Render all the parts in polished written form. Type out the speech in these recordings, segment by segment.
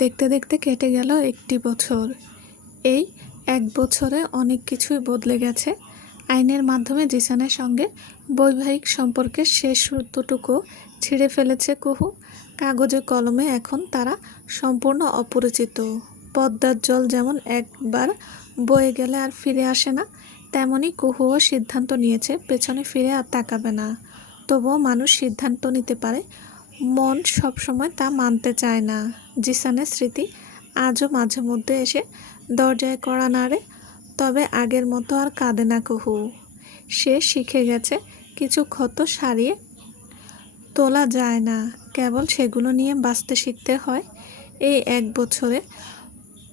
দেখতে দেখতে কেটে গেল একটি বছর। এই এক বছরে অনেক কিছুই বদলে গেছে। আইনের মাধ্যমে জিসানের সঙ্গে বৈবাহিক সম্পর্কের শেষ সূত্রটুকু ছিঁড়ে ফেলেছে কুহু। কাগজে কলমে এখন তারা সম্পূর্ণ অপরিচিত। পদ্মার জল যেমন একবার বয়ে গেলে আর ফিরে আসে না, তেমনই কুহুও সিদ্ধান্ত নিয়েছে পেছনে ফিরে আর তাকাবে না। তবুও মানুষ সিদ্ধান্ত নিতে পারে, মন সবসময় তা মানতে চায় না। জিসানের স্মৃতি আজও মাঝে মধ্যে এসে দরজায় কড়া নাড়ে, তবে আগের মতো আর কাঁদে না কুহু। সে শিখে গেছে কিছু ক্ষত সারিয়ে তোলা যায় না, কেবল সেগুলো নিয়ে বাঁচতে শিখতে হয়। এই এক বছরে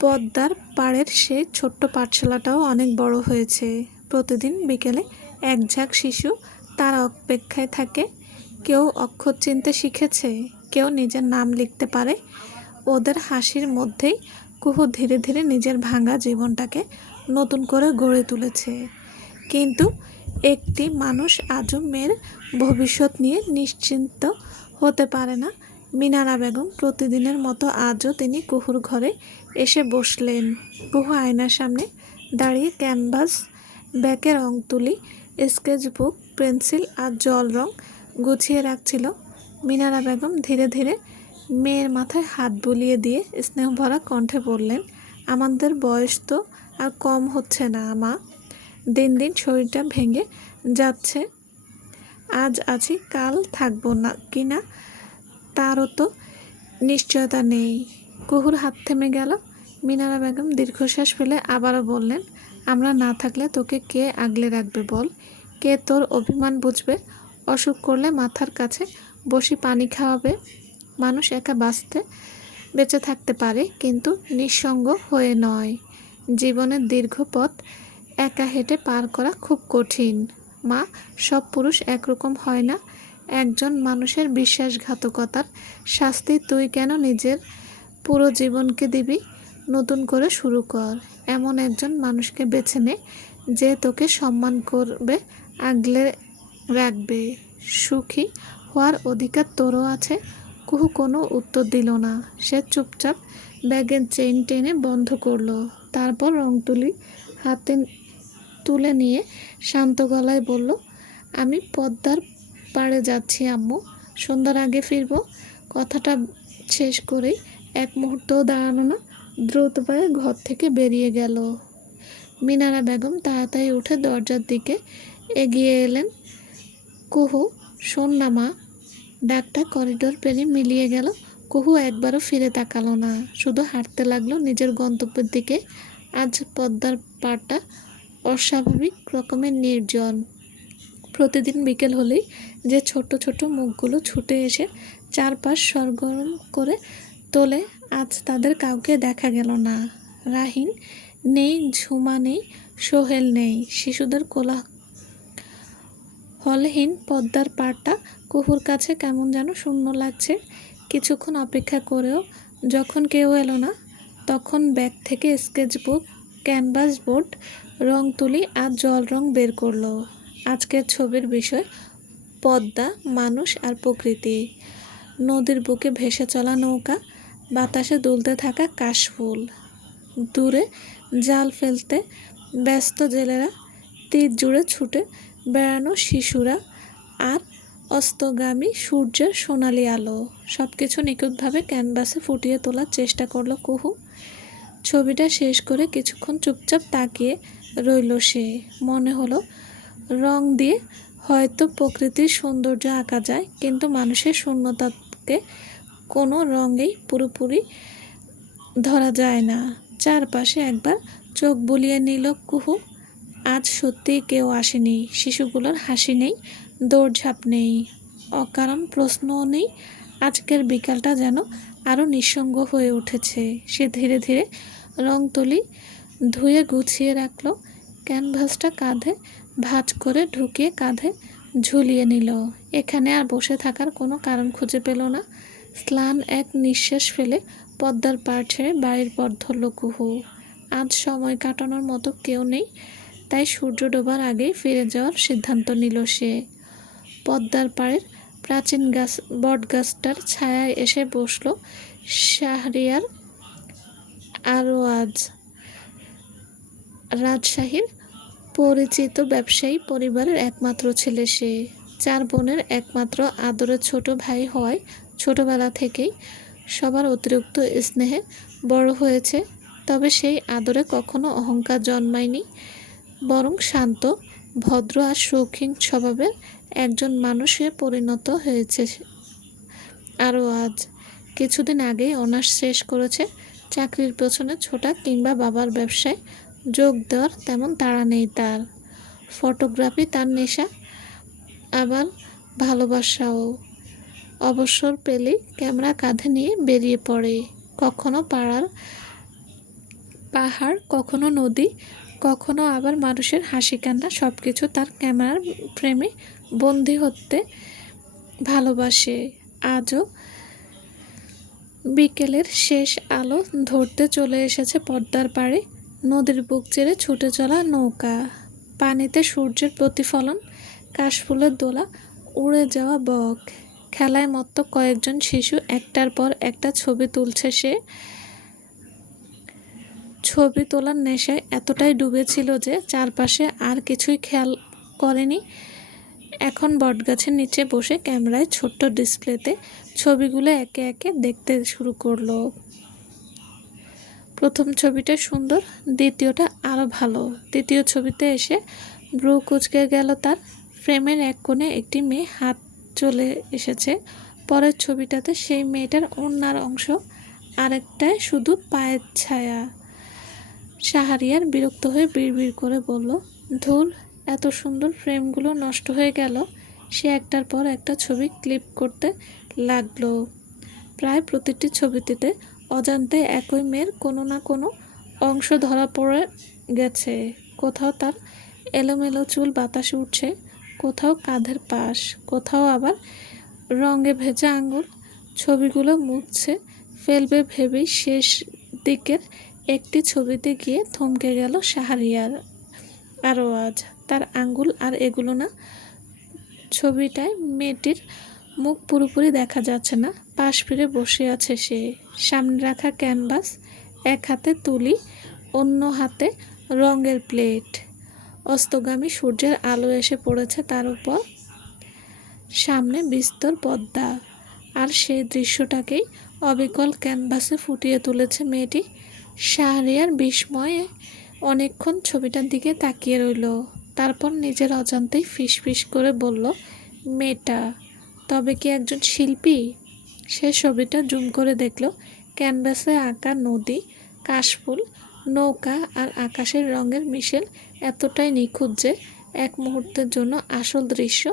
পদ্মার পাড়ের সেই ছোট্ট পাঠশালাটাও অনেক বড় হয়েছে। প্রতিদিন বিকেলে এক ঝাঁক শিশু তার অপেক্ষায় থাকে। কেউ অক্ষর চিনতে শিখেছে, কেউ নিজের নাম লিখতে পারে। ওদের হাসির মধ্যেই কুহু ধীরে ধীরে নিজের ভাঙা জীবনটাকে নতুন করে গড়ে তুলেছে। কিন্তু একটি মানুষ আজও মেয়ের ভবিষ্যৎ নিয়ে নিশ্চিন্ত হতে পারে না। মিনারা বেগম প্রতিদিনের মতো আজও তিনি কুহুর ঘরে এসে বসলেন। কুহু আয়নার সামনে দাঁড়িয়ে ক্যানভাস, ব্যাকে রং তুলি, স্কেচ বুক, পেন্সিল আর জল রং গুছিয়ে রাখছিল। মিনারা বেগম ধীরে ধীরে মেয়ের মাথায় হাত বুলিয়ে দিয়ে স্নেহভরা কণ্ঠে বললেন, আমাদের বয়স তো আর কম হচ্ছে না মা, দিন দিন শরীরটা ভেঙে যাচ্ছে। আজ আছি কাল থাকবো না কিনা তারও তো নিশ্চয়তা নেই। কুহুর হাত থেমে গেল। মিনারা বেগম দীর্ঘশ্বাস ফেলে আবারও বললেন, আমরা না থাকলে তোকে কে আগলে রাখবে বল? কে তোর অভিমান বুঝবে? অসুখ করলে মাথার কাছে বসি পানি খাওয়াবে? মানুষ একা বেঁচে থাকতে পারে, কিন্তু নিঃসঙ্গ হয়ে নয়। জীবনের দীর্ঘ পথ একা হেঁটে পার করা খুব কঠিন মা। সব পুরুষ একরকম হয় না। একজন মানুষের বিশ্বাসঘাতকতার শাস্তি তুই কেন নিজের পুরো জীবনকে দিবি? নতুন করে শুরু কর। এমন একজন মানুষকে বেছে নে যে তোকে সম্মান করবে, আগলে রাখবে। সুখী হওয়ার অধিকার তোরও আছে। কুহু কোনো উত্তর দিল না। সে চুপচাপ ব্যাগের চেইন টেনে বন্ধ করলো। তারপর রং তুলি হাতে তুলে নিয়ে শান্ত গলায় বলল, আমি পদ্মার পাড়ে যাচ্ছি আম্মু, সন্ধ্যার আগে ফিরব। কথাটা শেষ করেই এক মুহূর্তও দাঁড়ানো না, দ্রুত পায়ে ঘর থেকে বেরিয়ে গেল। মিনারা বেগম তাড়াতাড়ি উঠে দরজার দিকে এগিয়ে এলেন। কুহু, শোন না মা। ডাকটা করিডোর পেরিয়ে মিলিয়ে গেল। কুহু একবারও ফিরে তাকালো না, শুধু হাঁটতে লাগলো নিজের গন্তব্যের দিকে। আজ পদ্মার পাড়টা অস্বাভাবিক রকমের নির্জন। প্রতিদিন বিকেল হলেই যে ছোট ছোট মুখগুলো ছুটে এসে চারপাশ সরগরম করে তোলে, আজ তাদের কাউকে দেখা গেল না। রাহিন নেই, ঝুমা নেই, সোহেল নেই। শিশুদের কোলাহলহীন পদ্মার পাড়টা কুহুর কাছে কেমন যেন শূন্য লাগছে। কিছুক্ষণ অপেক্ষা করেও যখন কেউ এলো না, তখন ব্যাগ থেকে স্কেচ বুক, ক্যানভাস বোর্ড, রং তুলি আর জল রং বের করলো। আজকের ছবির বিষয় পদ্মা, মানুষ আর প্রকৃতি। নদীর বুকে ভেসে চলা নৌকা, বাতাসে দুলতে থাকা কাশফুল, দূরে জাল ফেলতে ব্যস্ত জেলেরা, তীর জুড়ে ছুটে বেড়ানো শিশুরা আর অস্তগামী সূর্যের সোনালি আলো। সব কিছু নিখুঁতভাবে ক্যানভাসে ফুটিয়ে তোলার চেষ্টা করলো কুহু। ছবিটা শেষ করে কিছুক্ষণ চুপচাপ তাকিয়ে রইল সে। মনে হলো, রং দিয়ে হয়তো প্রকৃতির সৌন্দর্য আঁকা যায়, কিন্তু মানুষের শূন্যতাকে কোনো রঙেই পুরোপুরি ধরা যায় না। চারপাশে একবার চোখ বুলিয়ে নিল কুহু। আজ সত্যিই কেউ আসেনি। শিশুগুলোর হাসি নেই, দৌড়ঝাঁপ নেই, অকারণ প্রশ্নও নেই। আজকের বিকালটা যেন আরও নিঃসঙ্গ হয়ে উঠেছে। সে ধীরে ধীরে রং তুলি ধুয়ে গুছিয়ে রাখলো। ক্যানভাসটা কাঁধে ভাঁজ করে ঢুকিয়ে কাঁধে ঝুলিয়ে নিল। এখানে আর বসে থাকার কোনো কারণ খুঁজে পেল না। ম্লান এক নিঃশ্বাস ফেলে পদ্মার পাড় ছেড়ে বাড়ির পথ ধরল কুহু। আজ সময় কাটানোর মতো কেউ নেই, তাই সূর্য ডোবার আগেই ফিরে যাওয়ার সিদ্ধান্ত নিল সে। পদ্মার পাড়ের প্রাচীন বটগাছটার ছায়ায় এসে বসল। শাহরিয়ার আরও আজ রাজশাহীর পরিচিত ব্যবসায়ী পরিবারের একমাত্র ছেলে সে। 4 বোনের একমাত্র আদরের ছোট ভাই হওয়ায় ছোটবেলা থেকেই সবার অতিরিক্ত স্নেহে বড় হয়েছে। তবে সেই আদরে কখনো অহংকার জন্মায়নি, বরং শান্ত, ভদ্র আর শৌখিন স্বভাবের একজন মানুষে পরিণত হয়েছে। আরও আজ কিছুদিন আগেই অনার্স শেষ করেছে। চাকরির পেছনে ছোটা কিংবা বাবার ব্যবসায় যোগ দেওয়ার তেমন তাড়া নেই তার। ফটোগ্রাফি তার নেশা, আবার ভালোবাসাও। অবসর পেলেই ক্যামেরা কাঁধে নিয়ে বেরিয়ে পড়ে। কখনো পাহাড়, কখনো নদী, কখনো আবার মানুষের হাসি কান্না, সব কিছু তার ক্যামেরার প্রেমে বন্দী হতে ভালোবাসে। আজও বিকেলের শেষ আলো ধরতে চলে এসেছে পদ্মার পাড়ে। নদীর বুক চিরে ছুটে চলা নৌকা, পানিতে সূর্যের প্রতিফলন, কাশফুলের দোলা, উড়ে যাওয়া বক, খেলায় মত্ত কয়েকজন শিশু একটার পর একটা ছবি তুলছে সে। ছবি তোলার নেশায় এতটাই ডুবেছিল যে চারপাশে আর কিছুই খেয়াল করেনি। এখন বটগাছের নিচে বসে ক্যামেরায় ছোট্ট ডিসপ্লেতে ছবিগুলো একে একে দেখতে শুরু করলো। প্রথম ছবিটা সুন্দর, দ্বিতীয়টা আরও ভালো। তৃতীয় ছবিতে এসে ব্রু কুঁচকে গেল তার। ফ্রেমের এক কোণে একটি মেয়ে হাত চলে এসেছে। পরের ছবিটাতে সেই মেয়েটার ওড়নার অংশ, আরেকটায় শুধু পায়ের ছায়া। শাহরিয়ার বিরক্ত হয়ে বিড়বিড় করে বলল, ধুর, এত সুন্দর ফ্রেমগুলো নষ্ট হয়ে গেল। সে একটার পর একটা ছবি ক্লিক করতে লাগলো। প্রায় প্রতিটি ছবিটিতে অজান্তে একই মেয়ের কোনো না কোনো অংশ ধরা পড়ে গেছে। কোথাও তার এলোমেলো চুল বাতাসে উঠছে, কোথাও কাঁধের পাশ, কোথাও আবার রঙে ভেজা আঙুল। ছবিগুলো মুছছে ফেলবে ভেবেই শেষ দিকের একটি ছবিতে গিয়ে থমকে গেল শাহরিয়ার। আরও আজ তার আঙ্গুল আর এগুলো না। ছবিটায় মেয়েটির মুখ পুরোপুরি দেখা যাচ্ছে না। পাশ ফিরে বসে আছে সে। সামনে রাখা ক্যানভাস, এক হাতে তুলি, অন্য হাতে রঙের প্লেট। অস্তগামী সূর্যের আলো এসে পড়েছে তার উপর। সামনে বিস্তর পদ্মা, আর সেই দৃশ্যটাকেই অবিকল ক্যানভাসে ফুটিয়ে তুলেছে মেয়েটি। শাহরিয়ার বিস্ময়ে অনেকক্ষণ ছবিটার দিকে তাকিয়ে রইল। তারপর নিজের অজান্তেই ফিসফিস করে বলল, মেয়েটা তবে কি একজন শিল্পী? সে ছবিটা জুম করে দেখল। ক্যানভাসে আঁকা নদী, কাশফুল, নৌকা আর আকাশের রঙের মিশেল এতটাই নিখুঁত যে এক মুহূর্তের জন্য আসল দৃশ্য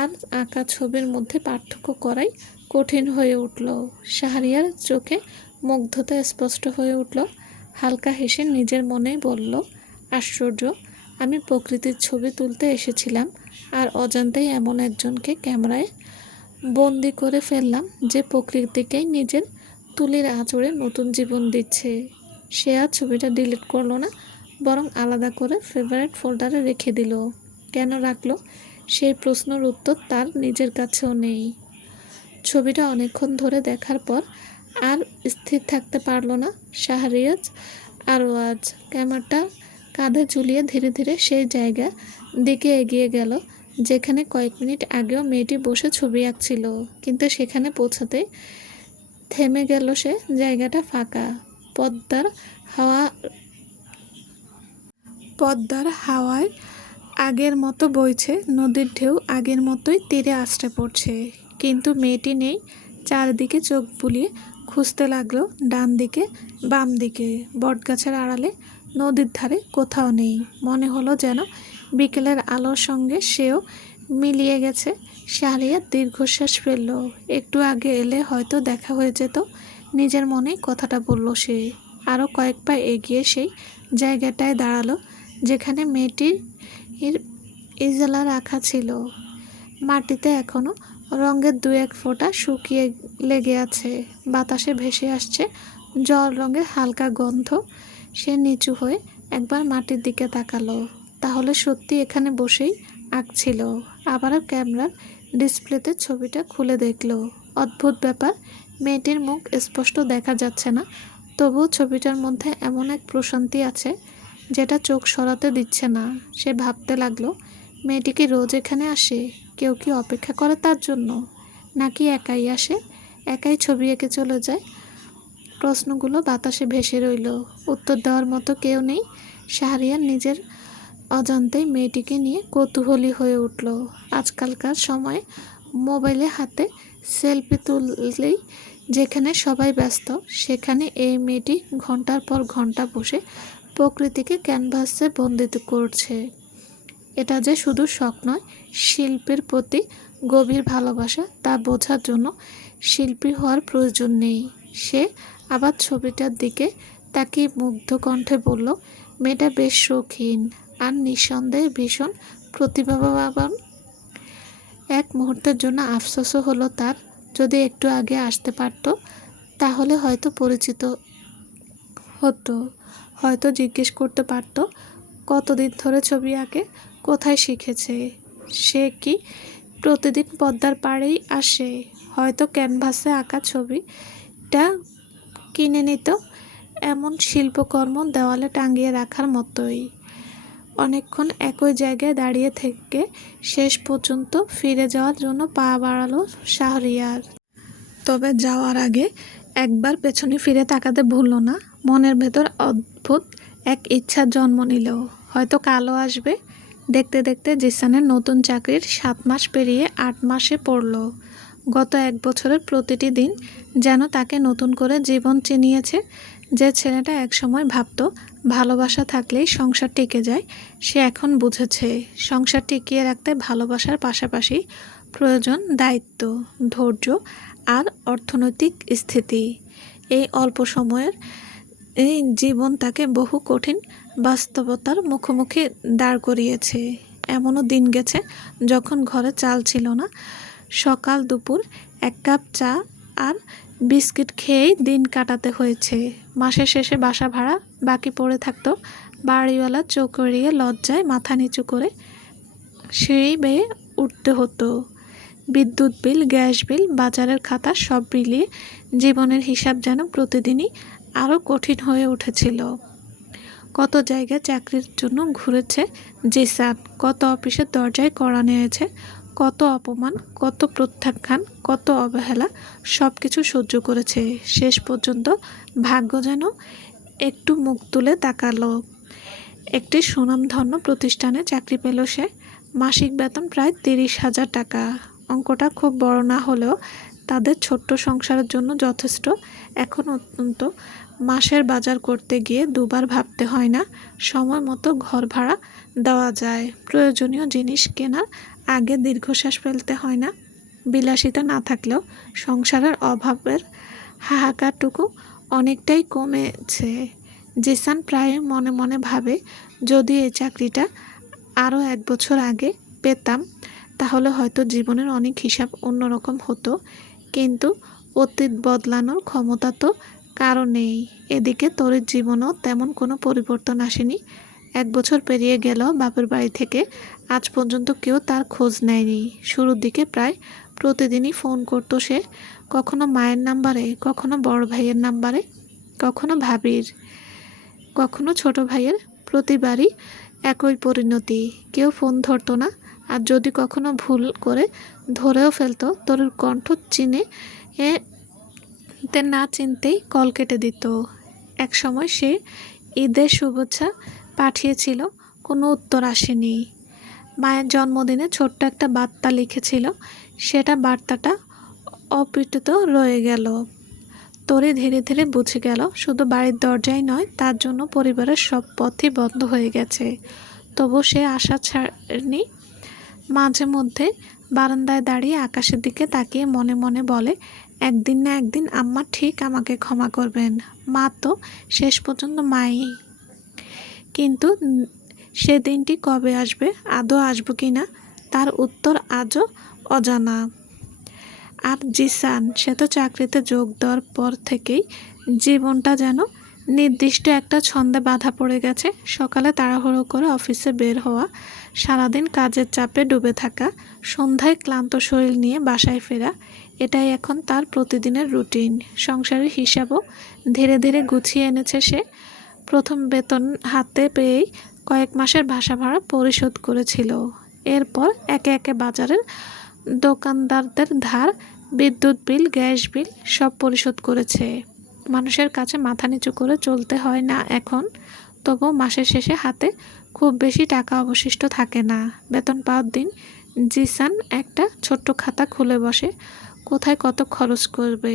আর আঁকা ছবির মধ্যে পার্থক্য করাই কঠিন হয়ে উঠল। শাহরিয়ার চোখে মুগ্ধতা স্পষ্ট হয়ে উঠল। হালকা হেসে নিজের মনে বলল, আশ্চর্য, আমি প্রকৃতির ছবি তুলতে এসেছিলাম আর অজান্তেই এমন একজনকে ক্যামেরায় বন্দি করে ফেললাম যে প্রকৃতিকেই নিজের তুলির আঁচড়ে নতুন জীবন দিচ্ছে। সে আর ছবিটা ডিলিট করলো না, বরং আলাদা করে ফেভারিট ফোল্ডারে রেখে দিল। কেন রাখলো সেই প্রশ্নের উত্তর তার নিজের কাছেও নেই। ছবিটা অনেকক্ষণ ধরে দেখার পর আর স্থির থাকতে পারল না শাহরিয়ার। আরও আজ ক্যামেরাটা কাঁধে ঝুলিয়ে ধীরে ধীরে সেই জায়গার দিকে এগিয়ে গেল যেখানে কয়েক মিনিট আগেও মেয়েটি বসে ছবি আঁকছিল। কিন্তু সেখানে পৌঁছাতে থেমে গেল সে। জায়গাটা ফাঁকা। পদ্মার হাওয়ায় আগের মতো বইছে, নদীর ঢেউ আগের মতোই তীরে আছড়ে পড়ছে। কিন্তু মেয়েটি নেই। চারদিকে চোখ বুলিয়ে খুঁজতে লাগলো, ডান দিকে, বাম দিকে, বটগাছের আড়ালে, নদীর ধারে, কোথাও নেই। মনে হলো যেন বিকেলের আলোর সঙ্গে সেও মিলিয়ে গেছে। শাহরিয়ার দীর্ঘশ্বাস ফেলল। একটু আগে এলে হয়তো দেখা হয়ে যেত। নিজের মনেই কথাটা বলল সে। আরও কয়েক পা এগিয়ে সেই জায়গাটায় দাঁড়ালো যেখানে মেয়েটির ইজালা রাখা ছিল। মাটিতে এখনো রঙের 2-1 ফোঁটা শুকিয়ে লেগে আছে। বাতাসে ভেসে আসছে জল রঙের হালকা গন্ধ। সে নিচু হয়ে একবার মাটির দিকে তাকালো। তাহলে সত্যি এখানে বসেই আঁকছিল। আবারও ক্যামেরার ডিসপ্লেতে ছবিটা খুলে দেখল। অদ্ভুত ব্যাপার, মেয়েটির মুখ স্পষ্ট দেখা যাচ্ছে না, তবুও ছবিটার মধ্যে এমন এক প্রশান্তি আছে যেটা চোখ সরাতে দিচ্ছে না। সে ভাবতে লাগলো, মেয়েটি কি রোজ এখানে আসে? কেউ কি অপেক্ষা করে তার জন্য? নাকি একাই আসে, একাই ছবি এঁকে চলে যায়? প্রশ্নগুলো বাতাসে ভেসে রইল, উত্তর দেওয়ার মতো কেউ নেই। শাহরিয়ার নিজের অজান্তেই মেয়েটিকে নিয়ে কৌতূহলী হয়ে উঠল। আজকালকার সময়ে মোবাইলে হাতে সেলফি তুললেই যেখানে সবাই ব্যস্ত, সেখানে এই মেয়েটি ঘন্টার পর ঘন্টা বসে প্রকৃতিকে ক্যানভাসে বন্দিত করছে। এটা যে শুধু শখ নয়, শিল্পের প্রতি গভীর ভালোবাসা, তা বোঝার জন্য শিল্পী হওয়ার প্রয়োজন নেই। সে আবার ছবিটার দিকে তাকিয়ে মুগ্ধ কণ্ঠে বলল, মেয়েটা বেশ শৌখিন আর নিঃসন্দেহে ভীষণ প্রতিভাবান। এক মুহূর্তের জন্য আফসোসও হলো তার, যদি একটু আগে আসতে পারত তাহলে হয়তো পরিচিত হতো, হয়তো জিজ্ঞেস করতে পারত কতদিন ধরে ছবি আঁকে, কোথায় শিখেছে। সে কি প্রতিদিন পদ্মার পাড়েই আসে? হয়তো ক্যানভাসে আঁকা ছবিটা কিনে নিত, এমন শিল্পকর্ম দেওয়ালে টাঙিয়ে রাখার মতোই। অনেকক্ষণ একই জায়গায় দাঁড়িয়ে থেকে শেষ পর্যন্ত ফিরে যাওয়ার জন্য পা বাড়ালো শাহরিয়ার। তবে যাওয়ার আগে একবার পেছনে ফিরে তাকাতে ভুলল না। মনের ভেতর অদ্ভুত এক ইচ্ছার জন্ম নিল, হয়তো কালও আসবে। দেখতে দেখতে জিসানের নতুন চাকরির 7 মাস পেরিয়ে 8 মাসে পড়ল। গত 1 বছরের প্রতিটি দিন যেন তাকে নতুন করে জীবন চিনিয়েছে। যে ছেলেটা একসময় ভাবত ভালোবাসা থাকলেই সংসার টিকে যায়, সে এখন বুঝেছে সংসার টিকিয়ে রাখতে ভালোবাসার পাশাপাশি প্রয়োজন দায়িত্ব, ধৈর্য আর অর্থনৈতিক স্থিতি। এই অল্প সময়ের এই জীবন তাকে বহু কঠিন বাস্তবতার মুখোমুখি দাঁড় করিয়েছে। এমনও দিন গেছে যখন ঘরে চাল ছিল না, সকাল দুপুর 1 কাপ চা আর বিস্কিট খেয়েই দিন কাটাতে হয়েছে। মাসের শেষে বাসা ভাড়া বাকি পড়ে থাকতো, বাড়িওয়ালা চোখ এড়িয়ে লজ্জায় মাথা নিচু করে সিঁড়ি বেয়ে উঠতে হতো। বিদ্যুৎ বিল, গ্যাস বিল, বাজারের খাতা সব মিলিয়ে জীবনের হিসাব যেন প্রতিদিনই আরও কঠিন হয়ে উঠেছিল। কত জায়গায় চাকরির জন্য ঘুরেছে জিসান, কত অফিসের দরজায় কড়া নেড়েছে, কত অপমান, কত প্রত্যাখ্যান, কত অবহেলা, সব কিছু সহ্য করেছে। শেষ পর্যন্ত ভাগ্য যেন একটু মুখ তুলে তাকালো। একটি সুনামধন্য প্রতিষ্ঠানে চাকরি পেল সে। মাসিক বেতন প্রায় 30,000 টাকা। অঙ্কটা খুব বড় না হলেও তাদের ছোট্ট সংসারের জন্য যথেষ্ট। এখন অত্যন্ত মাসের বাজার করতে গিয়ে দুবার ভাবতে হয় না, সময় মতো ঘর ভাড়া দেওয়া যায়, প্রয়োজনীয় জিনিস কেনার আগে দীর্ঘশ্বাস ফেলতে হয় না। বিলাসিতা না থাকলেও সংসারের অভাবের হাহাকারটুকু অনেকটাই কমেছে। জিসান প্রায় মনে মনে ভাবে, যদি এই চাকরিটা আরও 1 বছর আগে পেতাম তাহলে হয়তো জীবনের অনেক হিসাব অন্যরকম হতো। কিন্তু অতীত বদলানোর ক্ষমতা তো কারো নেই। এদিকে তোরের জীবনেও তেমন কোনো পরিবর্তন আসেনি। 1 বছর পেরিয়ে গেল বাপের বাড়ি থেকে আজ পর্যন্ত কেউ তার খোঁজ নেয়নি। শুরুর দিকে প্রায় প্রতিদিনই ফোন করতো সে, কখনো মায়ের নাম্বারে, কখনো বড় ভাইয়ের নাম্বারে, কখনো ভাবির, কখনো ছোট ভাইয়ের। প্রতিবারই একই পরিণতি, কেউ ফোন ধরতো না। আর যদি কখনো ভুল করে ধরেও ফেলতো, তোর কণ্ঠ চিনে না চিনতেই কল কেটে দিত। এক সময় সে ঈদের শুভেচ্ছা পাঠিয়েছিল, কোনো উত্তর আসেনি। মায়ের জন্মদিনে ছোট্ট একটা বার্তা লিখেছিল, সেটা বার্তাটা অপঠিত রয়ে গেল। তোরে ধীরে ধীরে বুঝে গেল, শুধু বাড়ির দরজাই নয়, তার জন্য পরিবারের সব পথই বন্ধ হয়ে গেছে। তবু সে আশা ছাড়েনি। মাঝে মধ্যে বারান্দায় দাঁড়িয়ে আকাশের দিকে তাকিয়ে মনে মনে বলে, একদিন না একদিন আম্মা ঠিক আমাকে ক্ষমা করবেন। মা তো শেষ পর্যন্ত মাই। কিন্তু সে দিনটি কবে আসবে, আদৌ আসবে কি না, তার উত্তর আজও অজানা। আর জিসান, সে তো চাকরিতে যোগ দেওয়ার পর থেকেই জীবনটা যেন নির্দিষ্ট একটা ছন্দে বাঁধা পড়ে গেছে। সকালে তাড়াহুড়ো করে অফিসে বের হওয়া, সারাদিন কাজের চাপে ডুবে থাকা, সন্ধ্যায় ক্লান্ত শরীর নিয়ে বাসায় ফেরা, এটাই এখন তার প্রতিদিনের রুটিন। সংসারের হিসাবও ধীরে ধীরে গুছিয়ে এনেছে সে। প্রথম বেতন হাতে পেয়েই কয়েক মাসের বাসা ভাড়া পরিশোধ করেছিল। এরপর একে একে বাজারের দোকানদারদের ধার, বিদ্যুৎ বিল, গ্যাস বিল সব পরিশোধ করেছে। মানুষের কাছে মাথা নিচু করে চলতে হয় না এখন। তবুও মাসের শেষে হাতে খুব বেশি টাকা অবশিষ্ট থাকে না। বেতন পাওয়ার দিন জিসান একটা ছোট্ট খাতা খুলে বসে। কোথায় কত খরচ করবে,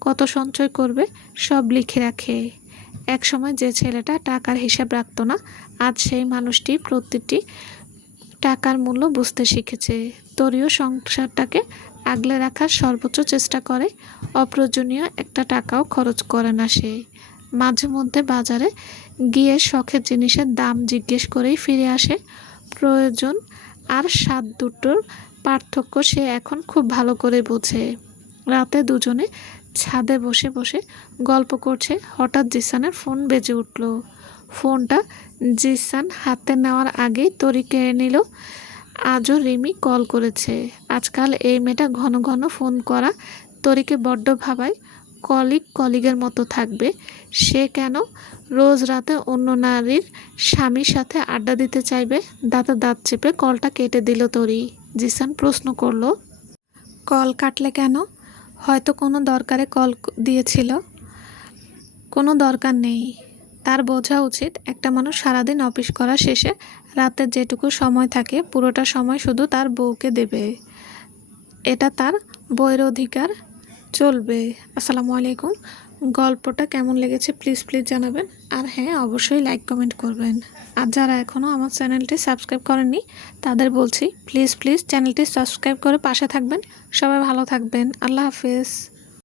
কত সঞ্চয় করবে সব লিখে রাখে। একসময় যে ছেলেটা টাকার হিসাব রাখতো না, আজ সেই মানুষটি প্রতিটি টাকার মূল্য বুঝতে শিখেছে। তরিও সংসারটাকে আগলে রাখার সর্বোচ্চ চেষ্টা করে। অপ্রয়োজনীয় একটা টাকাও খরচ করে না সে। মাঝে মধ্যে বাজারে গিয়ে শখের জিনিসের দাম জিজ্ঞেস করেই ফিরে আসে। প্রয়োজন আর স্বাদ দুটোর পার্থক্য সে এখন খুব ভালো করে বোঝে। রাতে দুজনে ছাদে বসে বসে গল্প করছে। হঠাৎ জিসানের ফোন বেজে উঠল। ফোনটা জিসান হাতে নেওয়ার আগেই তরি কেড়ে নিল। আজও রিমি কল করেছে। আজকাল এই মেয়েটা ঘন ঘন ফোন করা তরিকে বড্ড ভাবায়। কলিগের মতো থাকবে সে কেন রোজ রাতে অন্য নারীর স্বামীর সাথে আড্ডা দিতে চাইবে? দাঁতে দাঁত চেপে কলটা কেটে দিল তরি। জিসান প্রশ্ন করলো, কল কাটলে কেন? হয়তো কোনো দরকারে কল দিয়েছিল। কোনো দরকার নেই। তার বোঝা উচিত একটা মানুষ সারাদিন অফিস করা শেষে রাতে যেটুকু সময় থাকে পুরোটা সময় শুধু তার বউকে দেবে। এটা তার বউয়ের অধিকার। চলবে। আসসালামু আলাইকুম। গল্পটা কেমন লেগেছে প্লিজ জানাবেন। আর হ্যাঁ, অবশ্যই লাইক কমেন্ট করবেন। আর যারা এখনও আমার চ্যানেলটি সাবস্ক্রাইব করেননি তাদের বলছি প্লিজ চ্যানেলটি সাবস্ক্রাইব করে পাশে থাকবেন। সবাই ভালো থাকবেন। আল্লাহ হাফেজ।